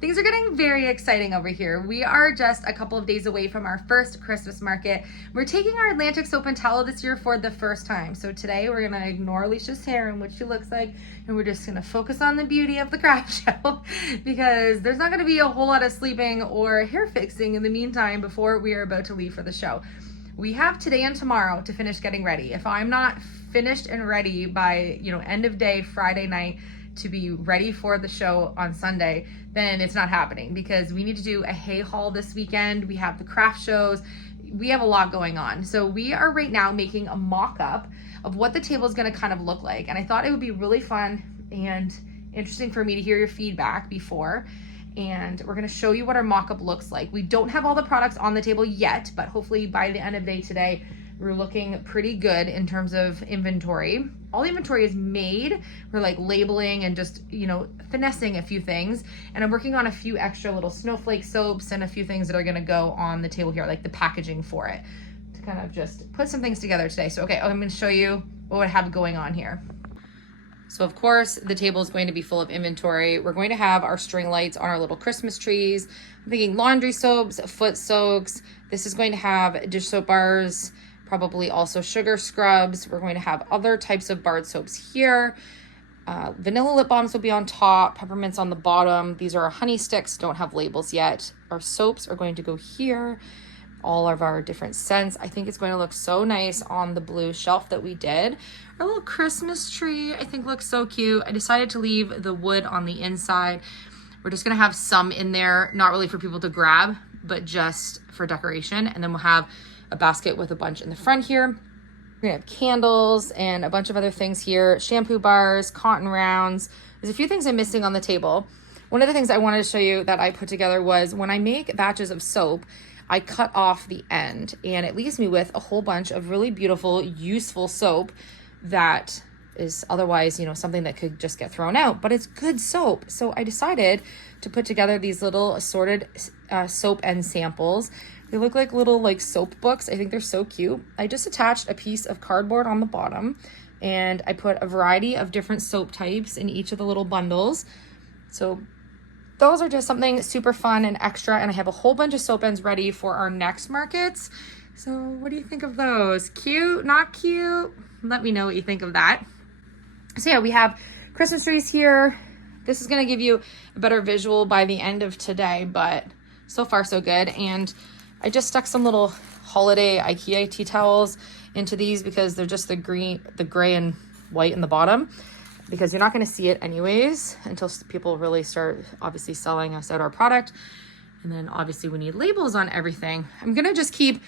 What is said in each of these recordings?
Things are getting very exciting over here. We are just a couple of days away from our first Christmas market. We're taking our Atlantic soap and towel this year for the first time. So today we're gonna ignore Alicia's hair and what she looks like, and we're just gonna focus on the beauty of the craft show because there's not gonna be a whole lot of sleeping or hair fixing in the meantime before we are about to leave for the show. We have today and tomorrow to finish getting ready. If I'm not finished and ready by, end of day, Friday night, to be ready for the show on Sunday, then it's not happening because we need to do a hay haul this weekend. We have the craft shows. We have a lot going on. So we are right now making a mock-up of what the table is going to kind of look like. And I thought it would be really fun and interesting for me to hear your feedback before. And we're going to show you what our mock-up looks like. We don't have all the products on the table yet, but hopefully by the end of the day today, we're looking pretty good in terms of inventory. All the inventory is made. We're like labeling and just, finessing a few things. And I'm working on a few extra little snowflake soaps and a few things that are gonna go on the table here, like the packaging for it, to kind of just put some things together today. So, okay, I'm gonna show you what I have going on here. So of course, the table is going to be full of inventory. We're going to have our string lights on our little Christmas trees. I'm thinking laundry soaps, foot soaks. This is going to have dish soap bars, probably also sugar scrubs. We're going to have other types of bar soaps here. Vanilla lip balms will be on top, peppermints on the bottom. These are our honey sticks, don't have labels yet. Our soaps are going to go here. All of our different scents. I think it's going to look so nice on the blue shelf that we did. Our little Christmas tree, I think, looks so cute. I decided to leave the wood on the inside. We're just gonna have some in there, not really for people to grab, but just for decoration. And then we'll have a basket with a bunch in the front here. We're gonna have candles and a bunch of other things here. Shampoo bars, cotton rounds. There's a few things I'm missing on the table. One of the things I wanted to show you that I put together was when I make batches of soap, I cut off the end and it leaves me with a whole bunch of really beautiful, useful soap that is otherwise, something that could just get thrown out, but it's good soap. So I decided to put together these little assorted soap end samples. They look like little soap books. I think they're so cute. I just attached a piece of cardboard on the bottom and I put a variety of different soap types in each of the little bundles. So those are just something super fun and extra. And I have a whole bunch of soap ends ready for our next markets. So what do you think of those? Cute, not cute? Let me know what you think of that. So yeah, we have Christmas trees here. This is gonna give you a better visual by the end of today, but so far so good. And I just stuck some little holiday IKEA tea towels into these because they're just the gray and white in the bottom, because you're not going to see it anyways until people really start obviously selling us out our product. And then obviously we need labels on everything. I'm going to just keep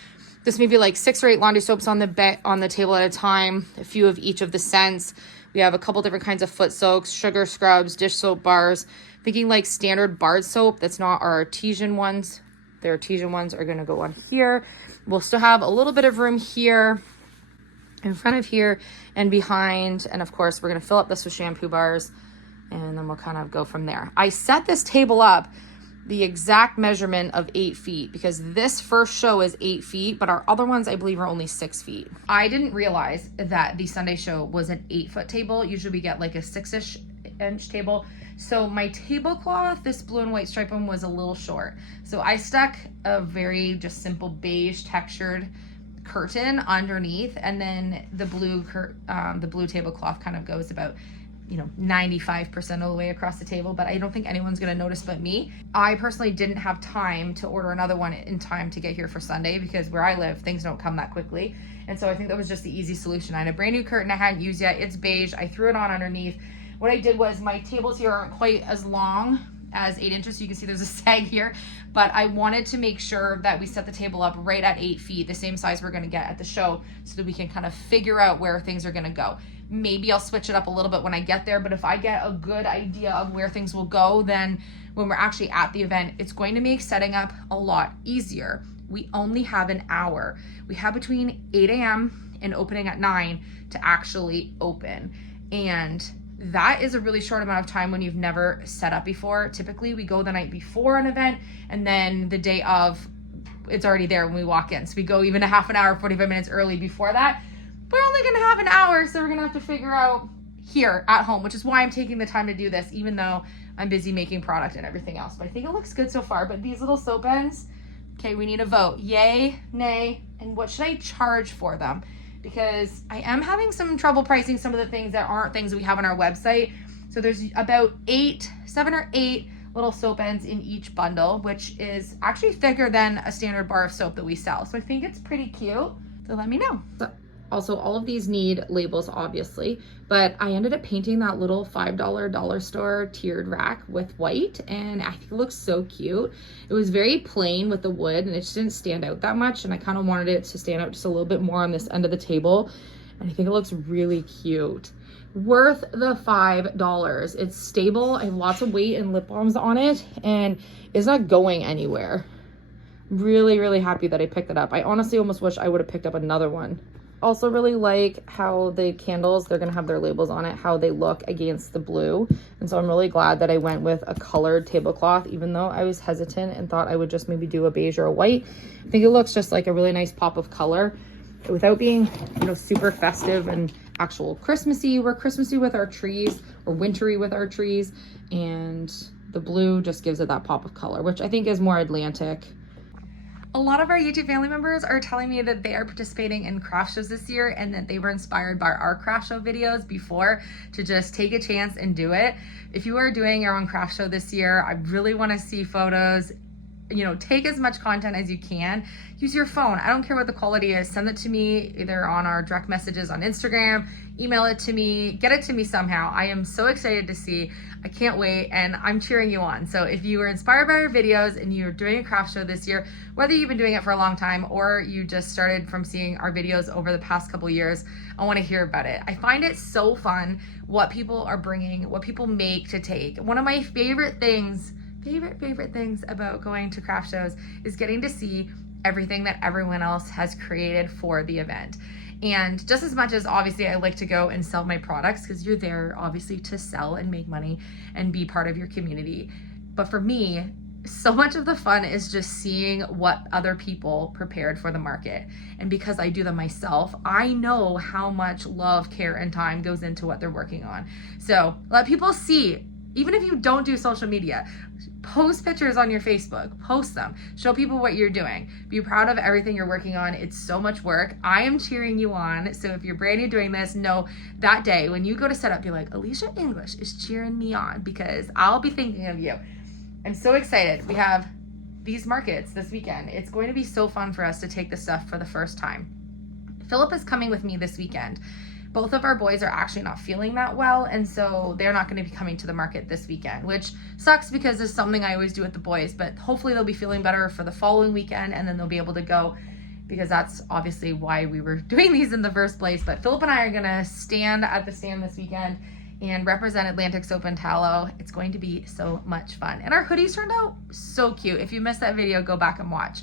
this maybe 6 or 8 laundry soaps on the table at a time, a few of each of the scents. We have a couple different kinds of foot soaks, sugar scrubs, dish soap bars. Thinking standard bar soap that's not our artesian ones. The artesian ones are going to go on here. We'll still have a little bit of room here, in front of here, and behind. And of course, we're going to fill up this with shampoo bars, and then we'll kind of go from there. I set this table up the exact measurement of 8 feet because this first show is 8 feet, but our other ones I believe are only 6 feet. I didn't realize that the Sunday show was an 8-foot table. Usually we get a 6-ish inch table. So my tablecloth, this blue and white stripe one, was a little short. So I stuck a very just simple beige textured curtain underneath, and then the blue tablecloth kind of goes about 95% of the way across the table, but I don't think anyone's gonna notice but me. I personally didn't have time to order another one in time to get here for Sunday because where I live, things don't come that quickly. And so I think that was just the easy solution. I had a brand new curtain I hadn't used yet. It's beige. I threw it on underneath. What I did was my tables here aren't quite as long as 8 inches. So you can see there's a sag here, but I wanted to make sure that we set the table up right at 8 feet, the same size we're gonna get at the show, so that we can kind of figure out where things are gonna go. Maybe I'll switch it up a little bit when I get there, but if I get a good idea of where things will go, then when we're actually at the event, it's going to make setting up a lot easier. We only have an hour. We have between 8 a.m. and opening at 9 to actually open. And that is a really short amount of time when you've never set up before. Typically we go the night before an event, and then the day of, it's already there when we walk in. So we go even a half an hour, 45 minutes early before that. We're only gonna have an hour, so we're gonna have to figure out here at home, which is why I'm taking the time to do this, even though I'm busy making product and everything else. But I think it looks good so far. But these little soap ends, okay, we need a vote. Yay, nay, and what should I charge for them? Because I am having some trouble pricing some of the things that aren't things we have on our website. So there's about 7 or 8 little soap ends in each bundle, which is actually thicker than a standard bar of soap that we sell. So I think it's pretty cute. So let me know. Also, all of these need labels, obviously, but I ended up painting that little $5 dollar store tiered rack with white, and I think it looks so cute. It was very plain with the wood, and it just didn't stand out that much, and I kind of wanted it to stand out just a little bit more on this end of the table, and I think it looks really cute. Worth the $5. It's stable. I have lots of weight and lip balms on it, and it's not going anywhere. Really, really happy that I picked it up. I honestly almost wish I would have picked up another one. Also really like how the candles, they're gonna have their labels on it, how they look against the blue. And so I'm really glad that I went with a colored tablecloth, even though I was hesitant and thought I would just maybe do a beige or a white. I think it looks just like a really nice pop of color without being, you know, super festive and actual Christmassy. We're Christmassy with our trees, or wintry with our trees, and the blue just gives it that pop of color, which I think is more Atlantic. A lot of our YouTube family members are telling me that they are participating in craft shows this year and that they were inspired by our craft show videos before to just take a chance and do it. If you are doing your own craft show this year, I really want to see photos. You know, take as much content as you can. Use your phone. I don't care what the quality is. Send it to me either on our direct messages on Instagram, email it to me, get it to me somehow. I am so excited to see. I can't wait, and I'm cheering you on. So if you were inspired by our videos and you're doing a craft show this year, whether you've been doing it for a long time or you just started from seeing our videos over the past couple years, I want to hear about it. I find it so fun what people are bringing, what people make to take. One of my favorite things about going to craft shows is getting to see everything that everyone else has created for the event. And just as much as obviously I like to go and sell my products, because you're there obviously to sell and make money and be part of your community, but for me, so much of the fun is just seeing what other people prepared for the market. And because I do them myself, I know how much love, care, and time goes into what they're working on. So let people see. Even if you don't do social media, post pictures on your Facebook, post them, show people what you're doing. Be proud of everything you're working on. It's so much work. I am cheering you on. So if you're brand new doing this, know that day when you go to set up, be like, Elysia English is cheering me on, because I'll be thinking of you. I'm so excited. We have these markets this weekend. It's going to be so fun for us to take this stuff for the first time. Philip is coming with me this weekend. Both of our boys are actually not feeling that well, and so they're not going to be coming to the market this weekend, which sucks because it's something I always do with the boys, but hopefully they'll be feeling better for the following weekend, and then they'll be able to go, because that's obviously why we were doing these in the first place. But Philip and I are going to stand at the stand this weekend and represent Atlantic Soap and Tallow. It's going to be so much fun. And our hoodies turned out so cute. If you missed that video, go back and watch.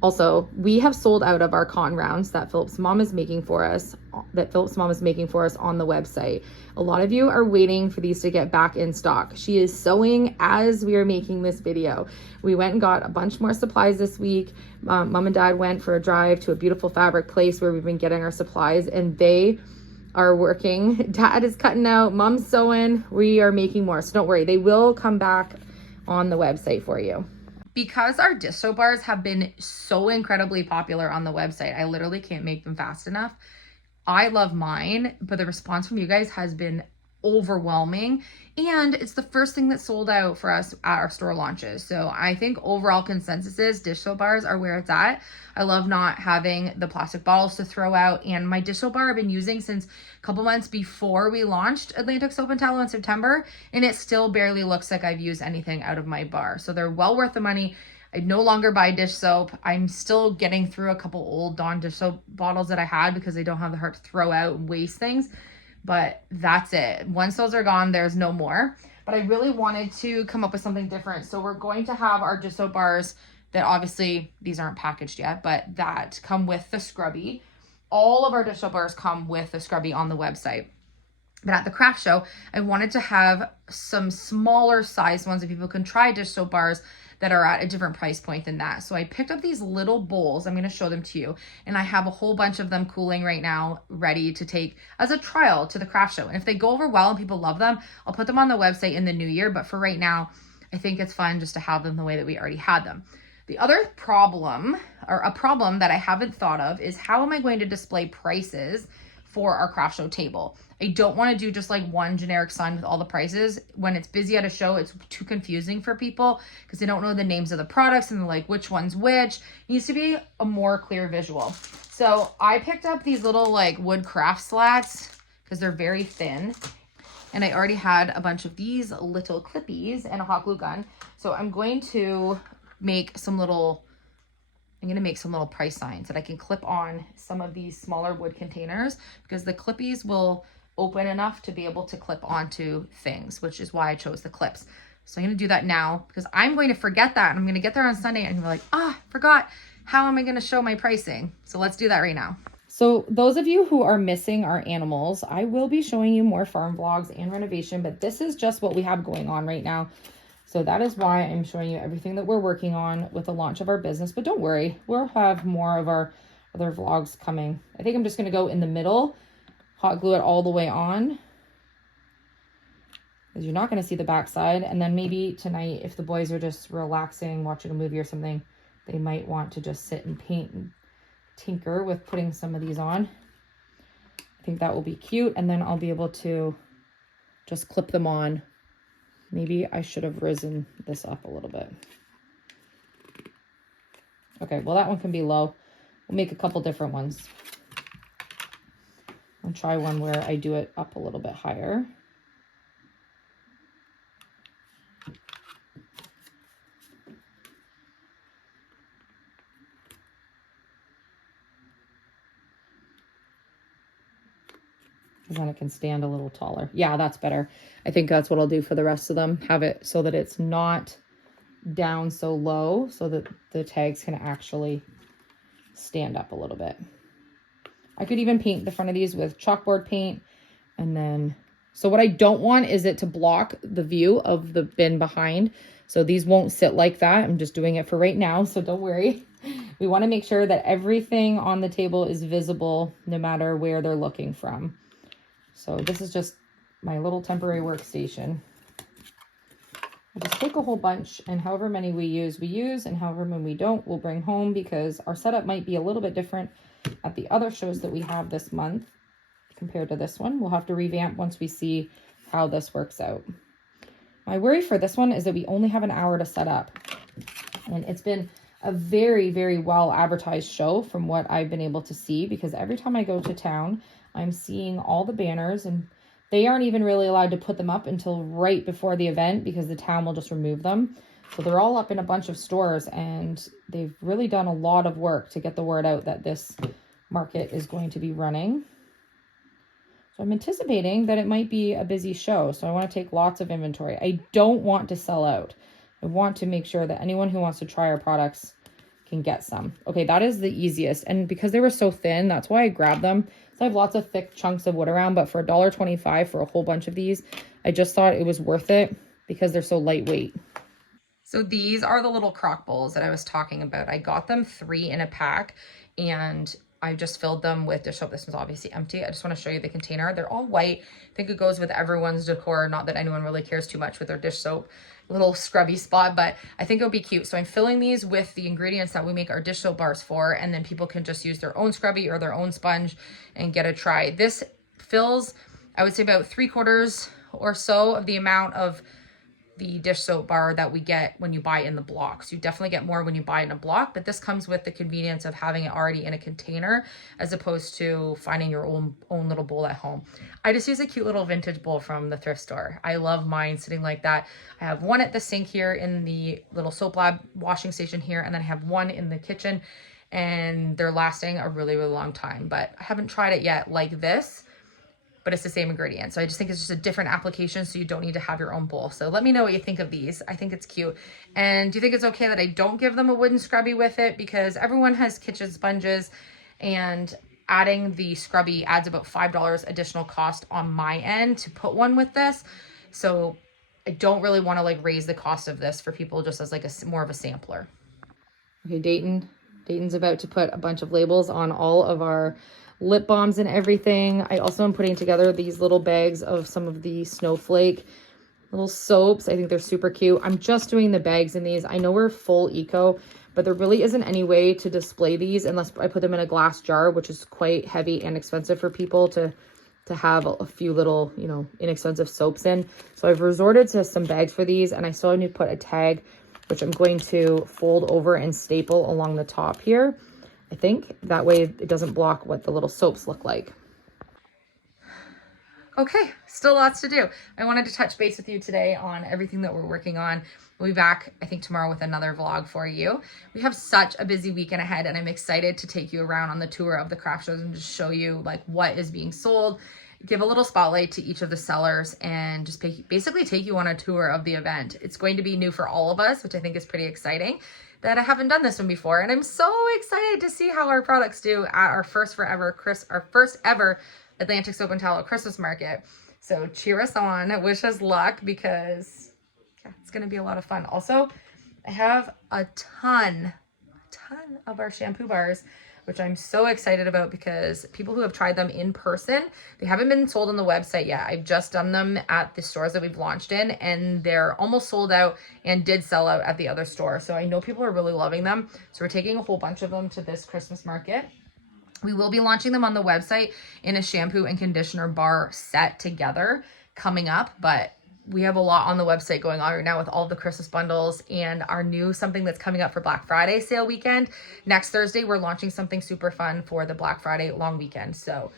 Also, we have sold out of our cotton rounds that Philip's mom is making for us, on the website. A lot of you are waiting for these to get back in stock. She is sewing as we are making this video. We went and got a bunch more supplies this week. Mom and Dad went for a drive to a beautiful fabric place where we've been getting our supplies, and they are working. Dad is cutting out, Mom's sewing. We are making more, so don't worry. They will come back on the website for you. Because our dish soap bars have been so incredibly popular on the website, I literally can't make them fast enough. I love mine, but the response from you guys has been overwhelming, and it's the first thing that sold out for us at our store launches. So I think overall consensus is dish soap bars are where it's at. I love not having the plastic bottles to throw out, and my dish soap bar I've been using since a couple months before we launched Atlantic Soap and Tallow in September, and it still barely looks like I've used anything out of my bar. So they're well worth the money. I no longer buy dish soap. I'm still getting through a couple old Dawn dish soap bottles that I had because I don't have the heart to throw out and waste things. But that's it. Once those are gone, there's no more. But I really wanted to come up with something different. So we're going to have our dish soap bars that obviously these aren't packaged yet, but that come with the scrubby. All of our dish soap bars come with the scrubby on the website. But at the craft show, I wanted to have some smaller size ones that people can try dish soap bars that are at a different price point than that. So I picked up these little bowls. I'm going to show them to you. And I have a whole bunch of them cooling right now, ready to take as a trial to the craft show. And if they go over well and people love them, I'll put them on the website in the new year. But for right now, I think it's fun just to have them the way that we already had them. The other problem, or a problem that I haven't thought of, is how am I going to display prices for our craft show table? I don't want to do just like one generic sign with all the prices. When it's busy at a show, it's too confusing for people because they don't know the names of the products and like which one's which. It needs to be a more clear visual. So I picked up these little like wood craft slats because they're very thin. And I already had a bunch of these little clippies and a hot glue gun. So I'm going to make some little price signs that I can clip on some of these smaller wood containers because the clippies will open enough to be able to clip onto things, which is why I chose the clips. So I'm going to do that now because I'm going to forget that. And I'm going to get there on Sunday and be like, forgot. How am I going to show my pricing? So let's do that right now. So those of you who are missing our animals, I will be showing you more farm vlogs and renovation, but this is just what we have going on right now. So that is why I'm showing you everything that we're working on with the launch of our business. But don't worry, we'll have more of our other vlogs coming. I think I'm just going to go in the middle, hot glue it all the way on, because you're not going to see the backside. And then maybe tonight, if the boys are just relaxing, watching a movie or something, they might want to just sit and paint and tinker with putting some of these on. I think that will be cute. And then I'll be able to just clip them on. Maybe I should have risen this up a little bit. Okay, well that one can be low. We'll make a couple different ones. I'll try one where I do it up a little bit higher. And then it can stand a little taller. Yeah, that's better. I think that's what I'll do for the rest of them. Have it so that it's not down so low so that the tags can actually stand up a little bit. I could even paint the front of these with chalkboard paint. And then, so what I don't want is it to block the view of the bin behind. So these won't sit like that. I'm just doing it for right now, so don't worry. We want to make sure that everything on the table is visible no matter where they're looking from. So this is just my little temporary workstation. I just take a whole bunch, and however many we use, and however many we don't, we'll bring home, because our setup might be a little bit different at the other shows that we have this month compared to this one. We'll have to revamp once we see how this works out. My worry for this one is that we only have an hour to set up, and it's been a very, very well advertised show from what I've been able to see, because every time I go to town, I'm seeing all the banners, and they aren't even really allowed to put them up until right before the event because the town will just remove them. So they're all up in a bunch of stores, and they've really done a lot of work to get the word out that this market is going to be running. So I'm anticipating that it might be a busy show. So I want to take lots of inventory. I don't want to sell out. I want to make sure that anyone who wants to try our products can get some. Okay, that is the easiest. And because they were so thin, that's why I grabbed them. So I have lots of thick chunks of wood around, but for $1.25 for a whole bunch of these, I just thought it was worth it because they're so lightweight. So these are the little crock bowls that I was talking about. I got them 3 in a pack, and I just filled them with dish soap. This one's obviously empty. I just want to show you the container. They're all white. I think it goes with everyone's decor. Not that anyone really cares too much with their dish soap little scrubby spot, but I think it'll be cute. So I'm filling these with the ingredients that we make our dish soap bars for, and then people can just use their own scrubby or their own sponge and get a try. This fills, I would say, about 3/4 or so of the amount of the dish soap bar that we get when you buy in the blocks. You definitely get more when you buy in a block, but this comes with the convenience of having it already in a container as opposed to finding your own little bowl at home. I just use a cute little vintage bowl from the thrift store. I love mine sitting like that. I have one at the sink here in the little soap lab washing station here, and then I have one in the kitchen, and they're lasting a really, really long time. But I haven't tried it yet like this, but it's the same ingredient. So I just think it's just a different application, so you don't need to have your own bowl. So let me know what you think of these. I think it's cute. And do you think it's okay that I don't give them a wooden scrubby with it? Because everyone has kitchen sponges, and adding the scrubby adds about $5 additional cost on my end to put one with this. So I don't really want to like raise the cost of this for people just as like a more of a sampler. Okay, Dayton's about to put a bunch of labels on all of our lip balms and everything. I also am putting together these little bags of some of the Snowflake little soaps. I think they're super cute. I'm just doing the bags in these. I know we're full eco, but there really isn't any way to display these unless I put them in a glass jar, which is quite heavy and expensive for people to have a few little, you know, inexpensive soaps in. So I've resorted to some bags for these, and I still need to put a tag, which I'm going to fold over and staple along the top here. I think that way it doesn't block what the little soaps look like. Okay, still lots to do. I wanted to touch base with you today on everything that we're working on. We'll be back, I think, tomorrow with another vlog for you. We have such a busy weekend ahead, and I'm excited to take you around on the tour of the craft shows and just show you like what is being sold, give a little spotlight to each of the sellers, and just basically take you on a tour of the event. It's going to be new for all of us, which I think is pretty exciting, that I haven't done this one before. And I'm so excited to see how our products do at our first ever Atlantic Soap and Tallow Christmas market. So cheer us on, wish us luck, because yeah, it's going to be a lot of fun. Also, I have a ton of our shampoo bars, which I'm so excited about because people who have tried them in person, they haven't been sold on the website yet. I've just done them at the stores that we've launched in, and they're almost sold out and did sell out at the other store. So I know people are really loving them. So we're taking a whole bunch of them to this Christmas market. We will be launching them on the website in a shampoo and conditioner bar set together coming up, but we have a lot on the website going on right now with all the Christmas bundles and our new something that's coming up for Black Friday sale weekend. Next Thursday, we're launching something super fun for the Black Friday long weekend. So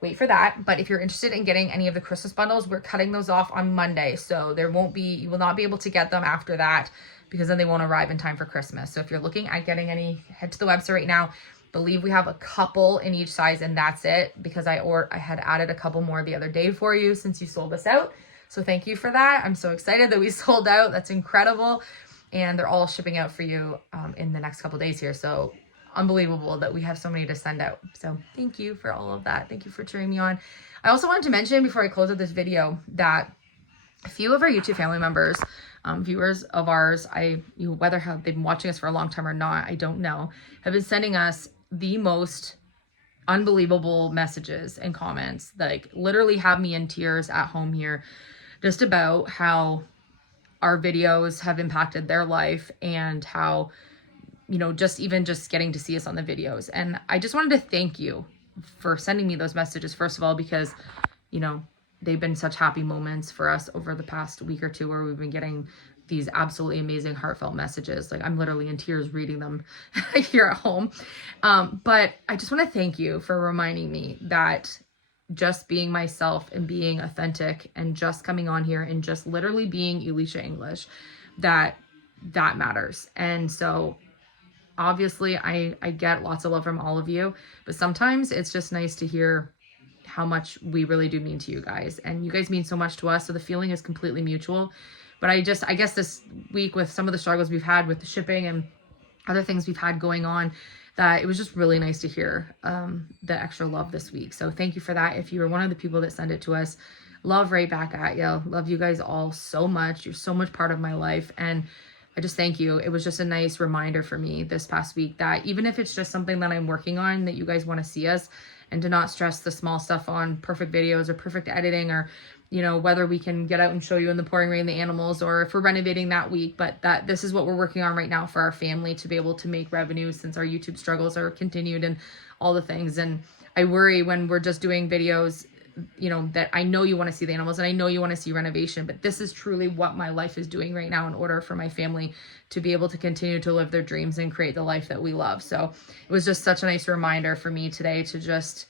wait for that. But if you're interested in getting any of the Christmas bundles, we're cutting those off on Monday. So you will not be able to get them after that because then they won't arrive in time for Christmas. So if you're looking at getting any, head to the website right now. Believe we have a couple in each size, and that's it, because I had added a couple more the other day for you since you sold us out. So thank you for that. I'm so excited that we sold out. That's incredible. And they're all shipping out for you in the next couple days here. So unbelievable that we have so many to send out. So thank you for all of that. Thank you for cheering me on. I also wanted to mention before I close out this video that a few of our YouTube family members, viewers of ours, whether they've been watching us for a long time or not, I don't know, have been sending us the most unbelievable messages and comments, like literally have me in tears at home here, just about how our videos have impacted their life and how, you know, just getting to see us on the videos. And I just wanted to thank you for sending me those messages, first of all, because, you know, they've been such happy moments for us over the past week or two where we've been getting these absolutely amazing heartfelt messages. Like I'm literally in tears reading them here at home. But I just want to thank you for reminding me that just being myself and being authentic and just coming on here and just literally being Elysia English, that matters. And so obviously I get lots of love from all of you, but sometimes it's just nice to hear how much we really do mean to you guys. And you guys mean so much to us. So the feeling is completely mutual. But I guess this week with some of the struggles we've had with the shipping and other things we've had going on, that it was just really nice to hear the extra love this week. So thank you for that. If you were one of the people that sent it to us, love right back at you. Love you guys all so much. You're so much part of my life. And I just thank you. It was just a nice reminder for me this past week that even if it's just something that I'm working on, that you guys want to see us, and to not stress the small stuff on perfect videos or perfect editing, or, you know, whether we can get out and show you in the pouring rain the animals, or if we're renovating that week, but that this is what we're working on right now for our family to be able to make revenue since our YouTube struggles are continued and all the things. And I worry when we're just doing videos, you know, that I know you want to see the animals and I know you want to see renovation, but this is truly what my life is doing right now in order for my family to be able to continue to live their dreams and create the life that we love. So it was just such a nice reminder for me today to just,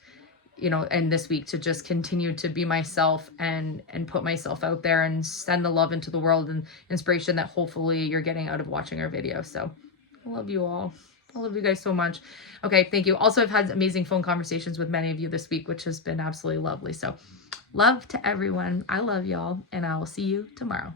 you know, and this week to just continue to be myself and put myself out there and send the love into the world and inspiration that hopefully you're getting out of watching our video. So I love you all. I love you guys so much. Okay, thank you. Also, I've had amazing phone conversations with many of you this week, which has been absolutely lovely. So love to everyone. I love y'all, and I will see you tomorrow.